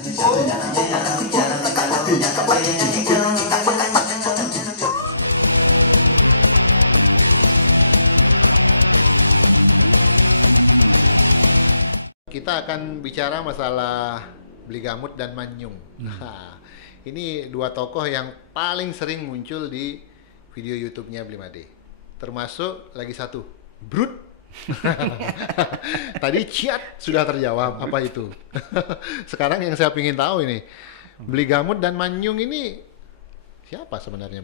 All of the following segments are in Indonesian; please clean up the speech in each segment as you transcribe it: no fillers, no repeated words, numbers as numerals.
Kita akan bicara masalah Beli Gamut dan Manyung. Nah, ini dua tokoh yang paling sering muncul di video YouTube-nya Bli Made. Termasuk lagi satu, Brut. Tadi Ciat sudah terjawab apa itu. Sekarang yang saya ingin tahu ini, Beli Gamut dan Manyung ini siapa sebenarnya?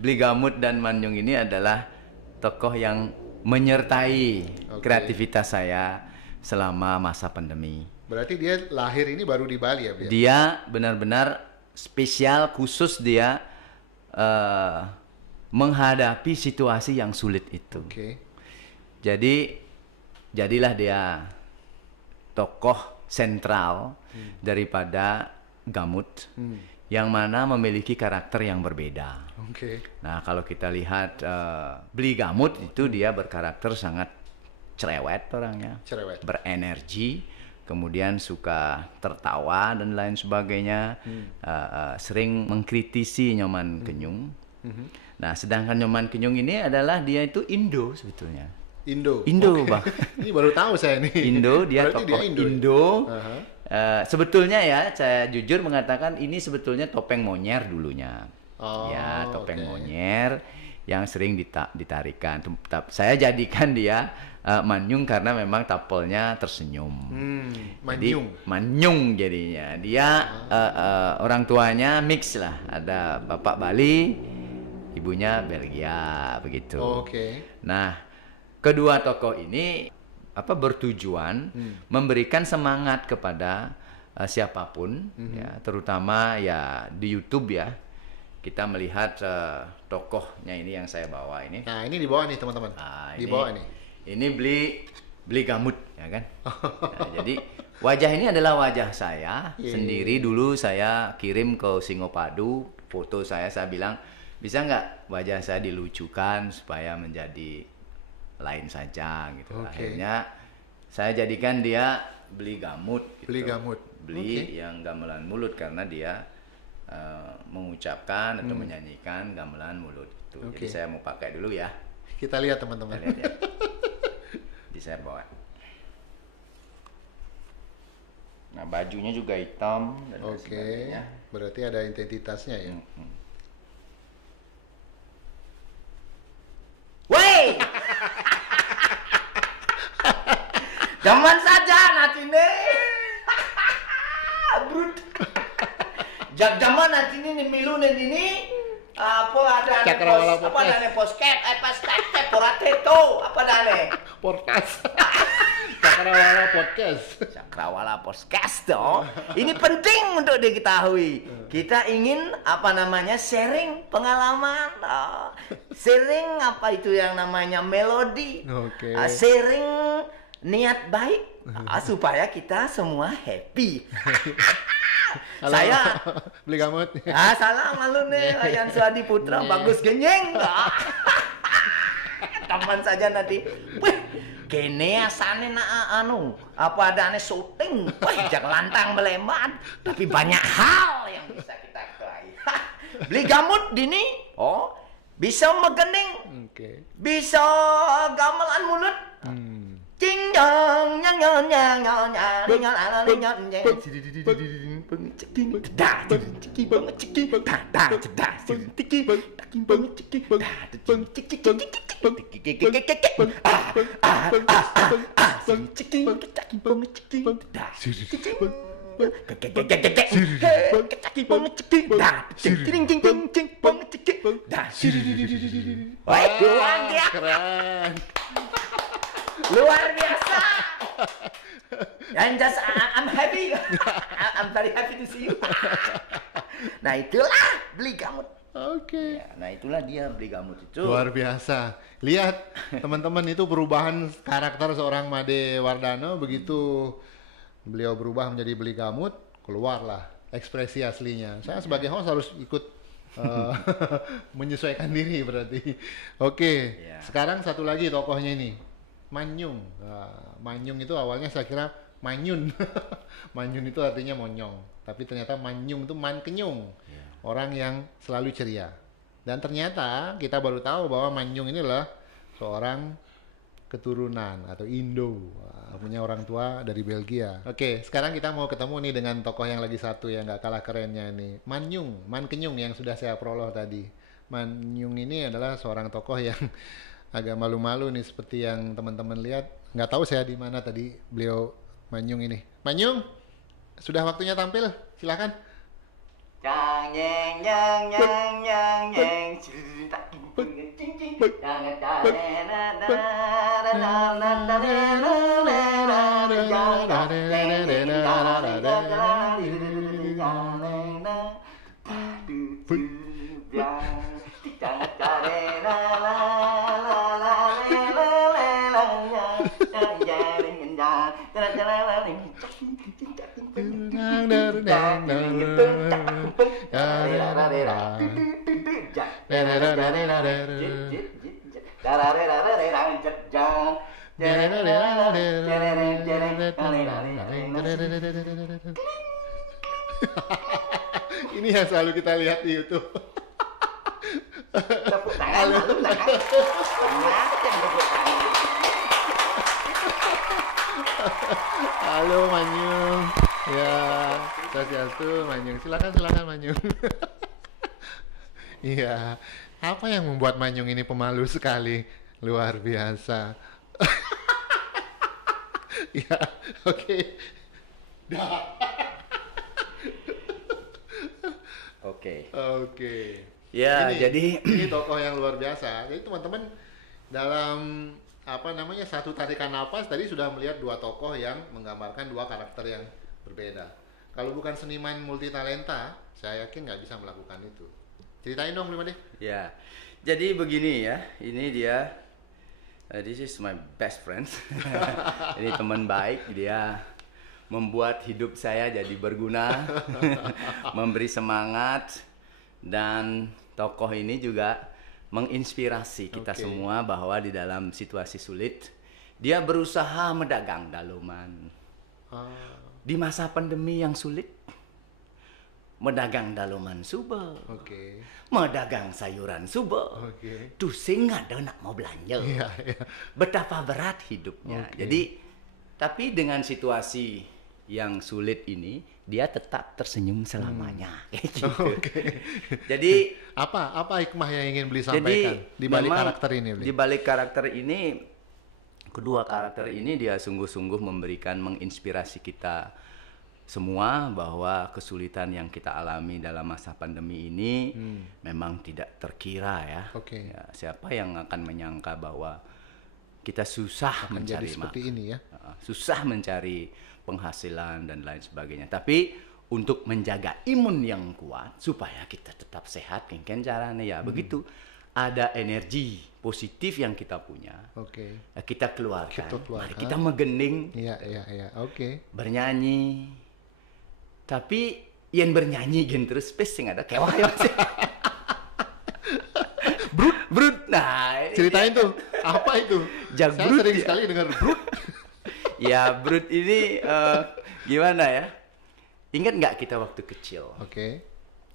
Beli Gamut dan Manyung ini adalah tokoh yang menyertai kreativitas saya selama masa pandemi. Berarti dia lahir ini baru di Bali ya? Dia benar-benar spesial, khusus dia menghadapi situasi yang sulit itu. Jadi jadilah dia tokoh sentral daripada Gamut, yang mana memiliki karakter yang berbeda. Nah, kalau kita lihat Beli Gamut itu dia berkarakter sangat cerewet orangnya, berenergi, kemudian suka tertawa dan lain sebagainya, sering mengkritisi Nyoman Kenyung. Nah, sedangkan Nyoman Kenyung ini adalah dia itu Indo sebetulnya. Indo, Bang. Ini baru tahu saya nih. Indo, dia tokoh Indo. Sebetulnya ya, saya jujur mengatakan ini sebetulnya topeng monyer dulunya. Ya, topeng monyer yang sering ditarikan. Saya jadikan dia Manyung karena memang tapelnya tersenyum. Manyung. Jadi, Manyung jadinya. Dia orang tuanya mix lah. Ada bapak Bali, ibunya Belgia, begitu. Nah, kedua tokoh ini bertujuan memberikan semangat kepada siapapun, ya, terutama ya di YouTube ya. Kita melihat tokohnya ini yang saya bawa ini. Nah, ini di bawah nih teman-teman. Di bawah nih. Ini Beli Gamut, ya kan? Nah, jadi wajah ini adalah wajah saya sendiri. Dulu saya kirim ke Singopadu foto saya bilang, bisa nggak wajah saya dilucukan supaya menjadi lain saja gitu. Akhirnya saya jadikan dia Beli Gamut. Gitu. Beli Gamut. Beli yang gamelan mulut karena dia mengucapkan atau menyanyikan gamelan mulut itu. Jadi saya mau pakai dulu ya. Kita lihat teman-teman. Ya. Jadi saya bawa. Nah, bajunya juga hitam dan sebagainya. Berarti ada identitasnya ya. Wey! Zaman saja nanti nih. Brut. Zaman nanti ini milu ini apa ada posket apa dane podcast. Cakrawala Podcast. Cakrawala Podcast toh. Ini penting untuk diketahui. Kita ingin sharing pengalaman, sharing apa itu yang namanya melodi, sharing niat baik supaya kita semua happy. Halo, saya Beli Gamut. Salam malu nih Yan Suadi Putra bagus genyeng. Teman saja nanti. Wih, kene asane apa adane syuting. Wih, jangan lantang melemat, tapi banyak hal yang bisa kita kelahi. Beli Gamut dini, bisa megening. Bisa gamelan mulut. Cing dong nyang nyang nyang nyang nyang nyang nyang nyang luar biasa. And just I'm happy. I'm very happy to see you. Nah, itulah Beli Gamut. Ya, nah itulah dia Beli Gamut itu. Luar biasa. Lihat teman-teman itu perubahan karakter seorang Made Wardano begitu beliau berubah menjadi Beli Gamut, keluarlah ekspresi aslinya. Saya sebagai host harus ikut menyesuaikan diri berarti. Sekarang satu lagi tokohnya ini. Manyung. Manyung itu awalnya saya kira Manyun. Manyun itu artinya monyong, tapi ternyata Manyung itu man kenyung, orang yang selalu ceria. Dan ternyata kita baru tahu bahwa Manyung ini adalah seorang keturunan atau Indo, punya orang tua dari Belgia. Oke, sekarang kita mau ketemu nih dengan tokoh yang lagi satu yang nggak kalah kerennya ini, Manyung, Man Kenyung yang sudah saya prolog tadi. Manyung ini adalah seorang tokoh yang agak malu-malu nih seperti yang teman-teman lihat. Nggak tahu saya di mana tadi beliau Manyung ini. Manyung, sudah waktunya tampil, silakan. Ini yang selalu kita lihat di YouTube. Tepuk tangan, tepuk tangan. Halo Manyung. Ya, Swastiastu Manyung. Silakan Manyung. Iya. Apa yang membuat Manyung ini pemalu sekali? Luar biasa. Ya, oke. Dah. Oke. Ya, jadi ini tokoh yang luar biasa. Jadi teman-teman dalam satu tarikan nafas tadi sudah melihat dua tokoh yang menggambarkan dua karakter yang berbeda. Kalau bukan seniman multitalenta, saya yakin nggak bisa melakukan itu. Ceritain dong, Blimade. Ya, jadi begini ya. Ini dia. This is my best friend. Ini teman baik. Dia membuat hidup saya jadi berguna, memberi semangat, dan tokoh ini juga menginspirasi kita semua bahwa di dalam situasi sulit dia berusaha mendagang daluman. Di masa pandemi yang sulit, mendagang daluman suba, mendagang sayuran suba, tusing ada nak mau belanja. Betapa berat hidupnya. Jadi, tapi dengan situasi yang sulit ini, dia tetap tersenyum selamanya. Gitu. Jadi apa hikmah yang ingin beliau sampaikan di balik karakter ini? Di balik karakter ini, kedua karakter ini dia sungguh-sungguh menginspirasi kita semua bahwa kesulitan yang kita alami dalam masa pandemi ini memang tidak terkira ya. Ya. Siapa yang akan menyangka bahwa kita susah akan mencari jadi seperti ini ya? Susah mencari penghasilan dan lain sebagainya. Tapi untuk menjaga imun yang kuat supaya kita tetap sehat, kan caranya ya begitu. Ada energi positif yang kita punya. Kita keluarkan. Mari kita menggending. Bernyanyi. Tapi yang bernyanyi gen terus sing ada kewah ya. Brut. Nah, ceritain tuh. Apa itu? Saya sering sekali dengar brut. Ya, brut ini gimana ya? Ingat nggak kita waktu kecil?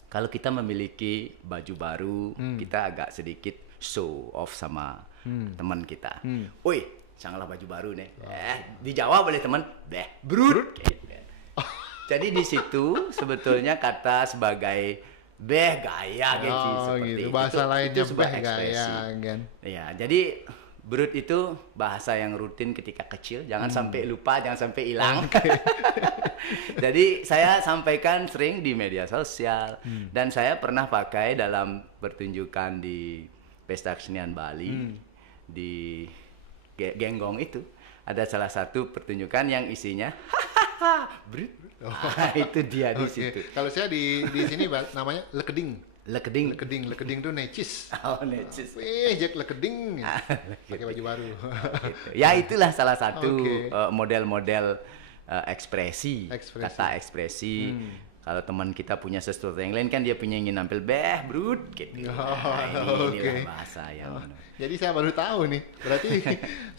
Kalau kita memiliki baju baru, kita agak sedikit show off sama teman kita. Woi, janganlah baju baru nih. Dijawab oleh teman, brut. Jadi di situ sebetulnya kata sebagai gaya gitu seperti itu. Bahasa lainnya sebuah gaya kan. Ya, jadi brut itu bahasa yang rutin ketika kecil, jangan sampai lupa, jangan sampai hilang. Jadi saya sampaikan sering di media sosial dan saya pernah pakai dalam pertunjukan di Pesta Kesenian Bali di Genggong itu. Ada salah satu pertunjukan yang isinya brut. Itu dia di situ. Kalau saya di sini namanya lekeding. Lekeding tuh necis. Necis. Jack lekeding. Pakai baju baru. Gitu. Ya itulah salah satu model-model ekspresi, kata ekspresi Kalau teman kita punya sesuatu yang lain kan dia punya ingin nampil brut gitu. Inilah bahasa yang. Jadi saya baru tahu nih. Berarti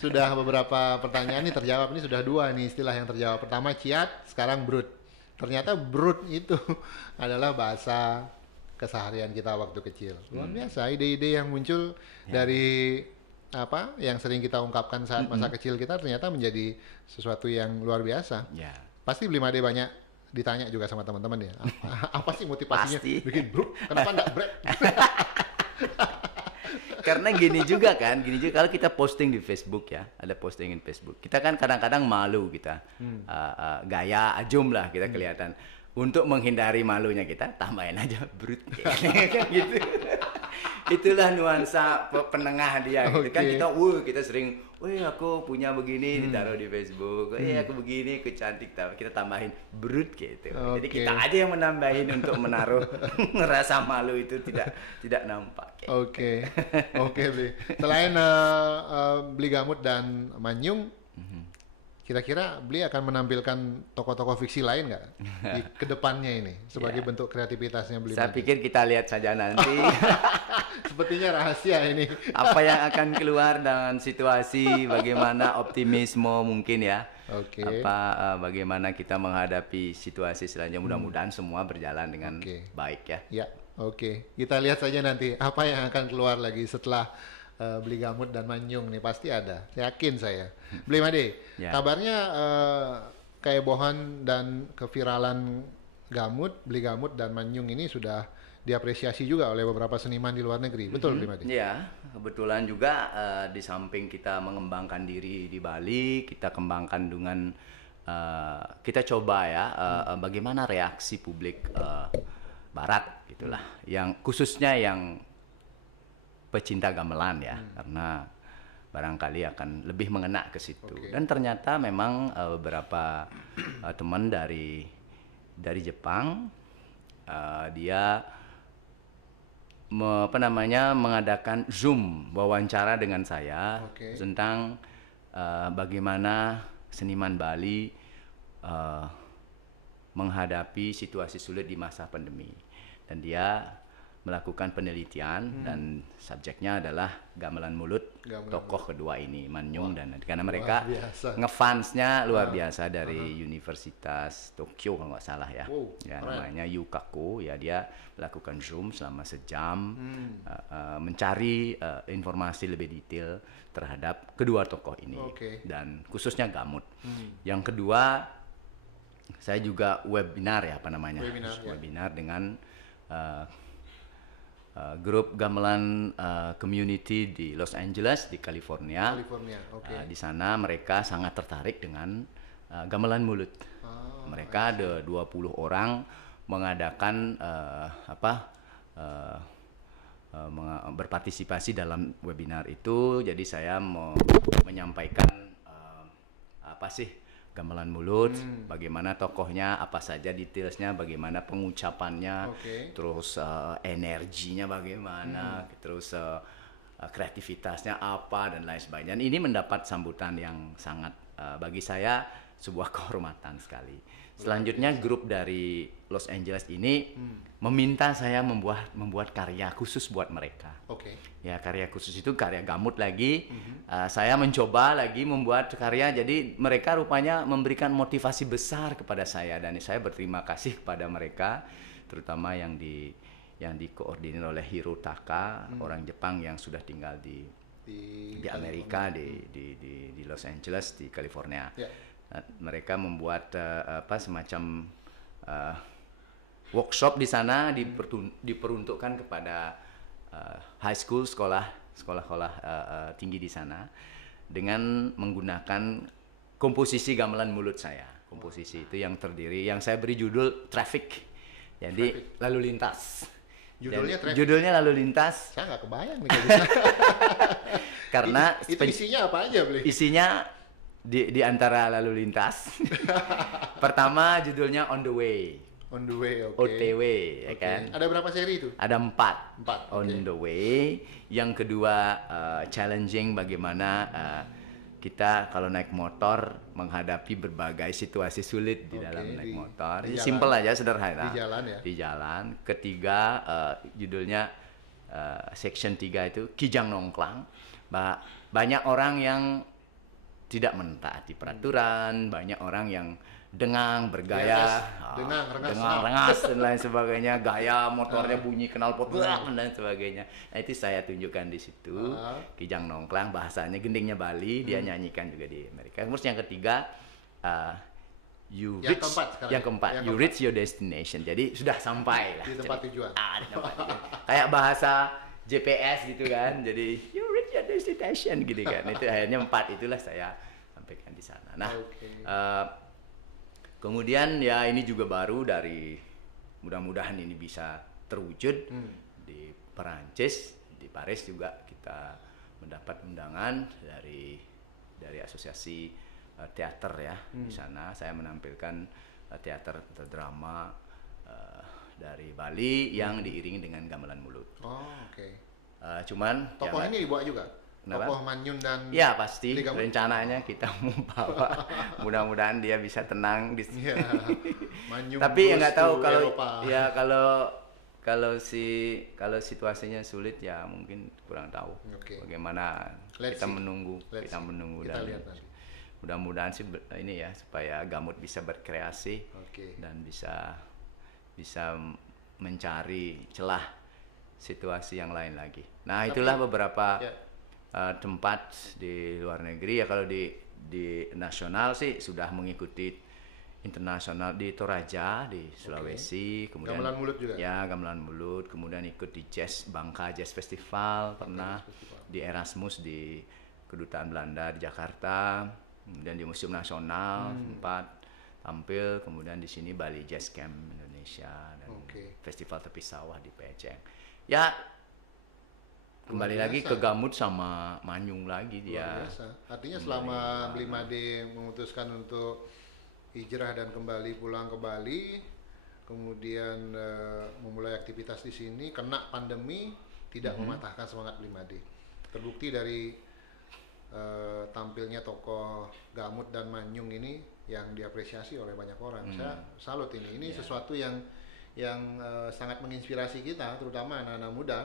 sudah beberapa pertanyaan nih terjawab. Ini sudah 2 nih istilah yang terjawab. Pertama ciat, sekarang brut. Ternyata brut itu adalah bahasa keseharian kita waktu kecil. Luar biasa ide-ide yang muncul dari apa yang sering kita ungkapkan saat masa kecil kita ternyata menjadi sesuatu yang luar biasa. Pasti Blimade banyak ditanya juga sama teman-teman ya. Apa sih motivasinya bikin brut? Kenapa enggak bread? Karena gini juga kalau kita posting di Facebook ya, ada posting di Facebook. Kita kan kadang-kadang malu kita, gaya ajum lah kita kelihatan. Untuk menghindari malunya kita, tambahin aja brut kan gitu. Itulah nuansa penengah dia gitu kan. Kita sering, aku punya begini ditaruh di Facebook. Aku begini, aku cantik, kita tambahin brut gitu. Jadi kita aja yang menambahin untuk menaruh rasa malu itu tidak nampak. Oke, Bli. Selain Bli Gamut dan Manyung, kira-kira Bli akan menampilkan tokoh-tokoh fiksi lain nggak di kedepannya ini sebagai bentuk kreativitasnya Bli? Saya pikir kita lihat saja nanti. Sepertinya rahasia ini. Apa yang akan keluar dengan situasi, bagaimana optimisme mungkin ya. Bagaimana kita menghadapi situasi selanjutnya. Mudah-mudahan semua berjalan dengan baik ya. Ya, kita lihat saja nanti apa yang akan keluar lagi setelah Bli Gamut dan Manyung nih, pasti ada, yakin saya. Blimade, kabarnya kehebohan dan keviralan Bli Gamut dan Manyung ini sudah diapresiasi juga oleh beberapa seniman di luar negeri, betul Blimade? Iya, kebetulan juga di samping kita mengembangkan diri di Bali, kita kembangkan dengan kita coba ya bagaimana reaksi publik Barat gitulah, yang khususnya yang pecinta gamelan ya, karena barangkali akan lebih mengena ke situ. Dan ternyata memang beberapa teman dari Jepang dia mengadakan Zoom wawancara dengan saya tentang bagaimana seniman Bali menghadapi situasi sulit di masa pandemi. Dan dia melakukan penelitian dan subjeknya adalah gamelan mulut tokoh kedua ini, Manyung dan karena mereka ngefansnya luar biasa dari Universitas Tokyo kalau nggak salah ya, namanya Yukaku ya. Dia melakukan Zoom selama sejam mencari informasi lebih detail terhadap kedua tokoh ini dan khususnya Gamut. Yang kedua saya juga webinar webinar dengan grup gamelan community di Los Angeles di California. Di sana mereka sangat tertarik dengan gamelan mulut. Mereka ada 20 orang mengadakan berpartisipasi dalam webinar itu. Jadi saya mau menyampaikan apa sih gamelan mulut, bagaimana tokohnya, apa saja detailsnya, bagaimana pengucapannya, terus energinya bagaimana, terus kreativitasnya apa dan lain sebagainya. Ini mendapat sambutan yang sangat bagi saya sebuah kehormatan sekali. Selanjutnya grup dari Los Angeles ini meminta saya membuat karya khusus buat mereka. Ya, karya khusus itu karya Gamut lagi. Saya mencoba lagi membuat karya, jadi mereka rupanya memberikan motivasi besar kepada saya dan saya berterima kasih kepada mereka, terutama yang dikoordinir oleh Hirotaka, orang Jepang yang sudah tinggal di Amerika, di Los Angeles, di California. Mereka membuat semacam workshop di sana diperuntukkan kepada high school, sekolah tinggi di sana dengan menggunakan komposisi gamelan mulut saya. Komposisi itu yang saya beri judul Traffic. Jadi lalu lintas. Judulnya lalu lintas. Saya nggak kebayang nih kayak gitu. Karena itu isinya apa aja, Bli? Isinya di antara lalu lintas. Pertama judulnya On the Way. On the Way, OTW, ya kan? Ada berapa seri itu? Ada 4. On the Way. Yang kedua challenging, bagaimana kita kalau naik motor menghadapi berbagai situasi sulit di dalam naik motor. Ini simple aja, sederhana. Di jalan ya. Di jalan. Ketiga, judulnya section 3 itu Kijang Nongklang. Banyak orang yang tidak mentaati peraturan, banyak orang yang dengang, bergaya, dengang, rengas dan lain sebagainya, gaya motornya bunyi knalpot dan sebagainya. Nah, itu saya tunjukkan di situ. Kijang Nongklang, bahasanya gendingnya Bali, dia nyanyikan juga di Amerika. Terus yang ketiga, yang keempat, you reach your destination. Jadi sudah sampai lah di tempat tujuan. Di tempat tujuan. Kayak bahasa GPS gitu kan. Jadi you reach your destination gitu kan. Itu akhirnya 4 itulah saya sampaikan di sana. Nah, kemudian ya ini juga baru dari, mudah-mudahan ini bisa terwujud di Perancis, di Paris juga kita mendapat undangan dari asosiasi teater ya. Di sana saya menampilkan teater atau drama dari Bali yang diiringi dengan gamelan mulut. Cuman tokohnya dibawa juga. Kenapa? Tokoh Manyun dan ya pasti rencananya kita mau bawa, mudah-mudahan dia bisa tenang di sini. Manyun tapi ya nggak tahu kalau Eropa. Ya kalau situasinya sulit ya mungkin kurang tahu bagaimana. Kita menunggu dan mudah-mudahan sih ini ya supaya Gamut bisa berkreasi dan bisa mencari celah situasi yang lain lagi. Nah, itulah beberapa tempat di luar negeri ya. Kalau di nasional sih sudah mengikuti internasional di Toraja di Sulawesi, kemudian gamelan mulut juga. Ya, gamelan mulut, kemudian ikut di Bangka Jazz Festival, pernah di Erasmus di Kedutaan Belanda di Jakarta, kemudian di Museum Nasional sempat tampil, kemudian di sini Bali Jazz Camp Indonesia dan Festival Tepi Sawah di Peceng. Ya, kembali lagi ke Gamut sama Manyung lagi dia. Artinya selama Blimade memutuskan untuk hijrah dan kembali pulang ke Bali, kemudian memulai aktivitas di sini, kena pandemi, tidak mematahkan semangat Blimade. Terbukti dari tampilnya tokoh Gamut dan Manyung ini yang diapresiasi oleh banyak orang. Saya salut ini. Ini sesuatu yang sangat menginspirasi kita, terutama anak-anak muda.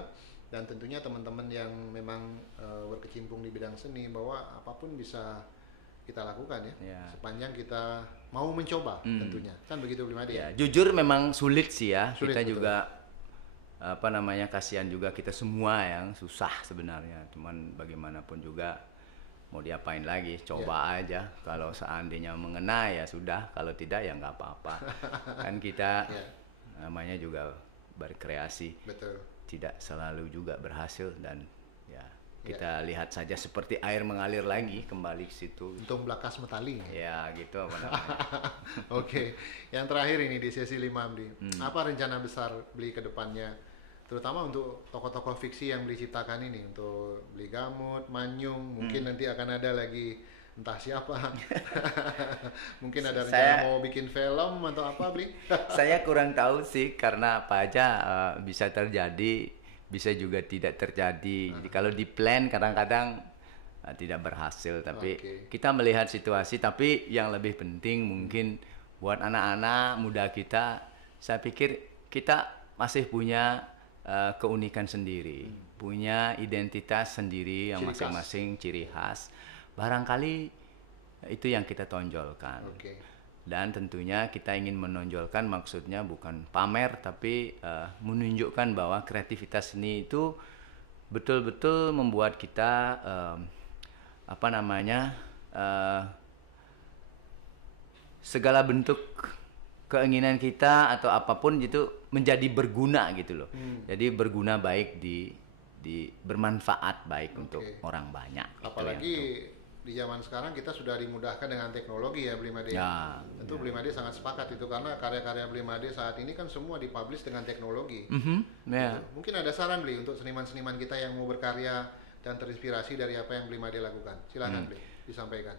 Dan tentunya teman-teman yang memang berkecimpung di bidang seni, bahwa apapun bisa kita lakukan ya, sepanjang kita mau mencoba tentunya. Kan begitu Blimade ya? Jujur memang sulit sih ya. Sulit, kita betul. juga kasihan juga kita semua yang susah sebenarnya. Cuman bagaimanapun juga mau diapain lagi, coba aja. Kalau seandainya mengena ya sudah, kalau tidak ya nggak apa-apa. Kan kita namanya juga berkreasi. Betul. Tidak selalu juga berhasil dan ya kita lihat saja seperti air mengalir lagi kembali ke situ. Untung belakas metali. Ya gitu apa namanya. Yang terakhir ini di sesi 5 Bli. Apa rencana besar Bli ke depannya? Terutama untuk tokoh-tokoh fiksi yang Bli ciptakan ini, untuk Bli Gamut, Manyung, mungkin nanti akan ada lagi entah siapa. Mungkin ada rencana mau bikin film atau apa, Bli? Saya kurang tahu sih, karena apa aja bisa terjadi, bisa juga tidak terjadi. Jadi kalau di plan kadang-kadang tidak berhasil, tapi kita melihat situasi. Tapi yang lebih penting mungkin buat anak-anak muda kita, saya pikir kita masih punya keunikan sendiri, punya identitas sendiri yang masing-masing ciri khas. Barangkali itu yang kita tonjolkan. Dan tentunya kita ingin menonjolkan, maksudnya bukan pamer, tapi menunjukkan bahwa kreativitas seni itu betul-betul membuat kita segala bentuk keinginan kita atau apapun itu menjadi berguna gitu loh. Jadi berguna baik bermanfaat baik untuk orang banyak. Apalagi di zaman sekarang kita sudah dimudahkan dengan teknologi ya Blimade. Tentu Blimade sangat sepakat itu, karena karya-karya Blimade saat ini kan semua dipublish dengan teknologi. Mungkin ada saran Bli untuk seniman-seniman kita yang mau berkarya dan terinspirasi dari apa yang Blimade lakukan. Silakan Bli, disampaikan.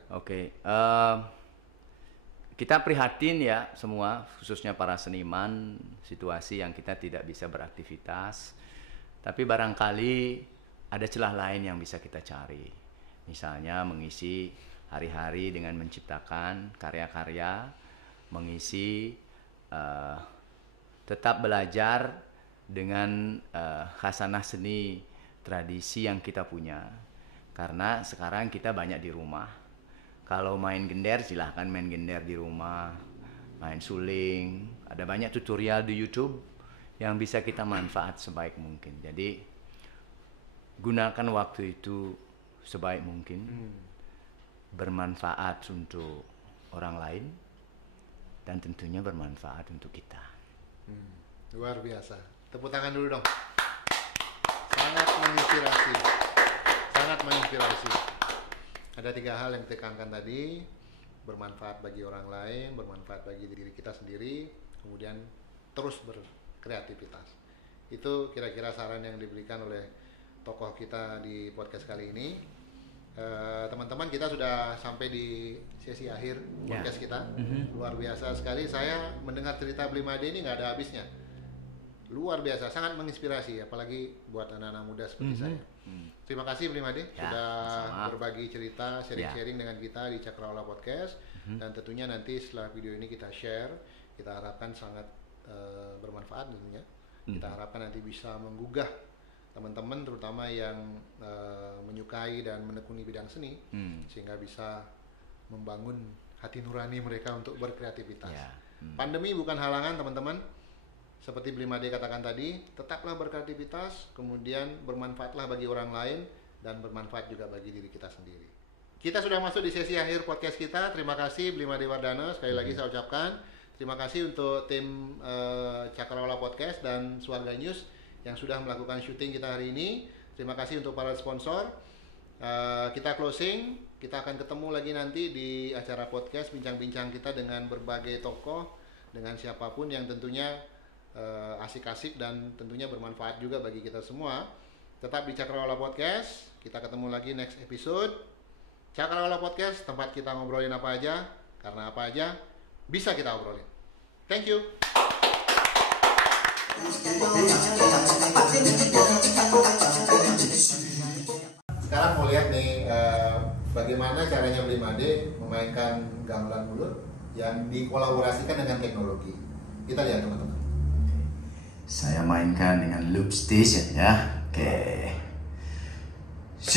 Kita prihatin ya semua, khususnya para seniman, situasi yang kita tidak bisa beraktivitas. Tapi barangkali ada celah lain yang bisa kita cari. Misalnya mengisi hari-hari dengan menciptakan karya-karya, mengisi, tetap belajar dengan khasanah seni tradisi yang kita punya. Karena sekarang kita banyak di rumah. Kalau main gender silahkan main gender di rumah, main suling, ada banyak tutorial di YouTube yang bisa kita manfaat sebaik mungkin. Jadi gunakan waktu itu sebaik mungkin, bermanfaat untuk orang lain, dan tentunya bermanfaat untuk kita. Luar biasa. Tepuk tangan dulu dong. Sangat menginspirasi. Sangat menginspirasi. Ada 3 hal yang ditekankan tadi: bermanfaat bagi orang lain, bermanfaat bagi diri kita sendiri, kemudian terus berkreativitas. Itu kira-kira saran yang diberikan oleh tokoh kita di podcast kali ini. Teman-teman, kita sudah sampai di sesi akhir podcast kita. Luar biasa sekali. Saya mendengar cerita Blimade ini nggak ada habisnya. Luar biasa, sangat menginspirasi, apalagi buat anak-anak muda seperti saya. Terima kasih Blimade sudah berbagi cerita, sharing-sharing dengan kita di Cakrawala Podcast. Dan tentunya nanti setelah video ini kita share, kita harapkan sangat bermanfaat tentunya. Kita harapkan nanti bisa menggugah teman-teman, terutama yang menyukai dan menekuni bidang seni, sehingga bisa membangun hati nurani mereka untuk berkreativitas. Pandemi bukan halangan teman-teman. Seperti Blimade katakan tadi, tetaplah berkreativitas, kemudian bermanfaatlah bagi orang lain, dan bermanfaat juga bagi diri kita sendiri. Kita sudah masuk di sesi akhir podcast kita. Terima kasih Blimade Wardana, sekali lagi saya ucapkan. Terima kasih untuk tim Cakrawala Podcast dan Swarga News yang sudah melakukan syuting kita hari ini. Terima kasih untuk para sponsor. Kita closing, kita akan ketemu lagi nanti di acara podcast bincang-bincang kita dengan berbagai tokoh, dengan siapapun yang tentunya asik-asik dan tentunya bermanfaat juga bagi kita semua. Tetap di Cakrawala Podcast. Kita ketemu lagi next episode. Cakrawala Podcast, tempat kita ngobrolin apa aja, karena apa aja bisa kita obrolin. Thank you. Sekarang mau lihat nih bagaimana caranya Blimade memainkan gamelan mulut yang dikolaborasikan dengan teknologi. Kita lihat teman-teman. Saya mainkan dengan loop station ya. Oke. Itu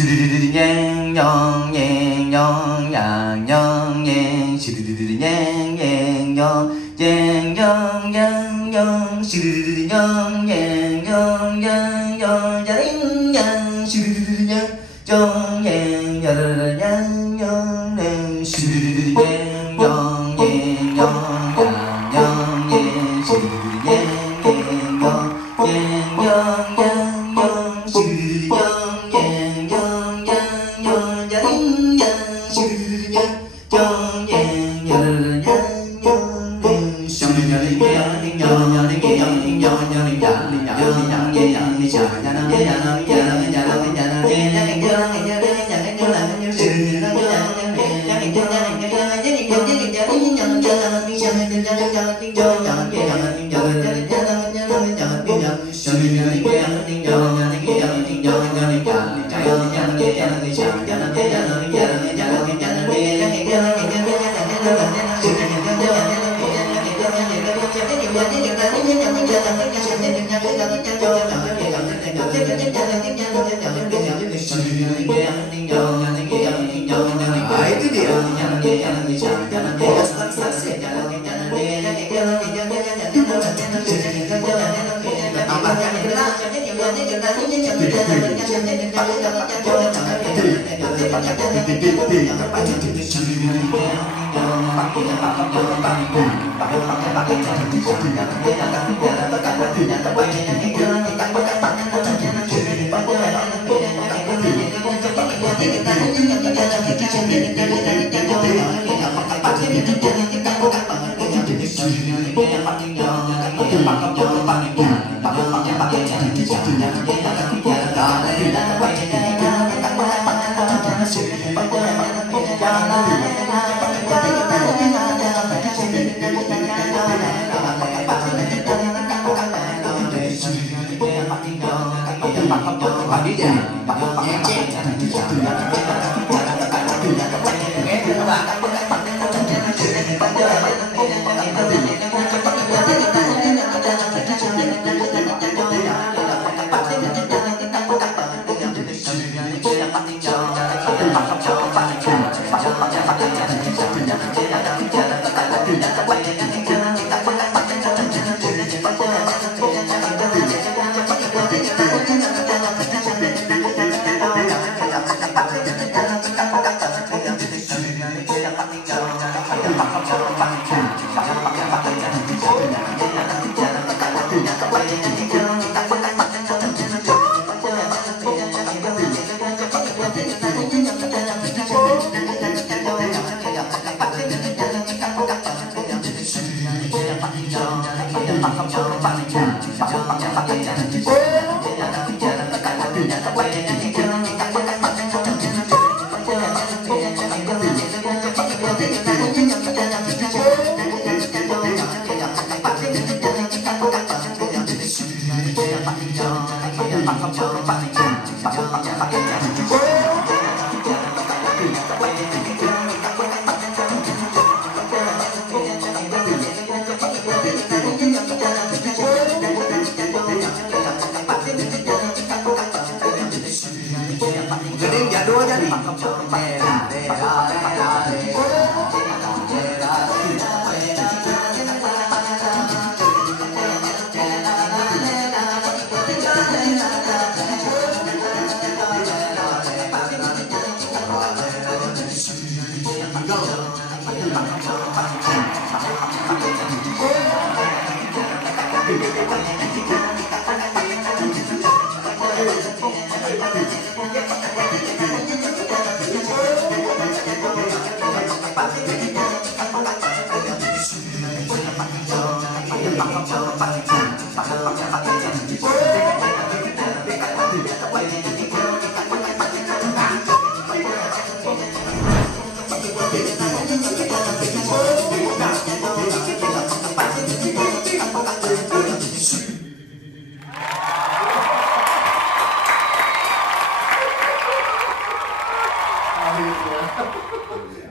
dia. Pak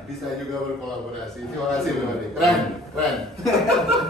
Bisa juga berkolaborasi. Terima kasih, Bro. Keren, keren.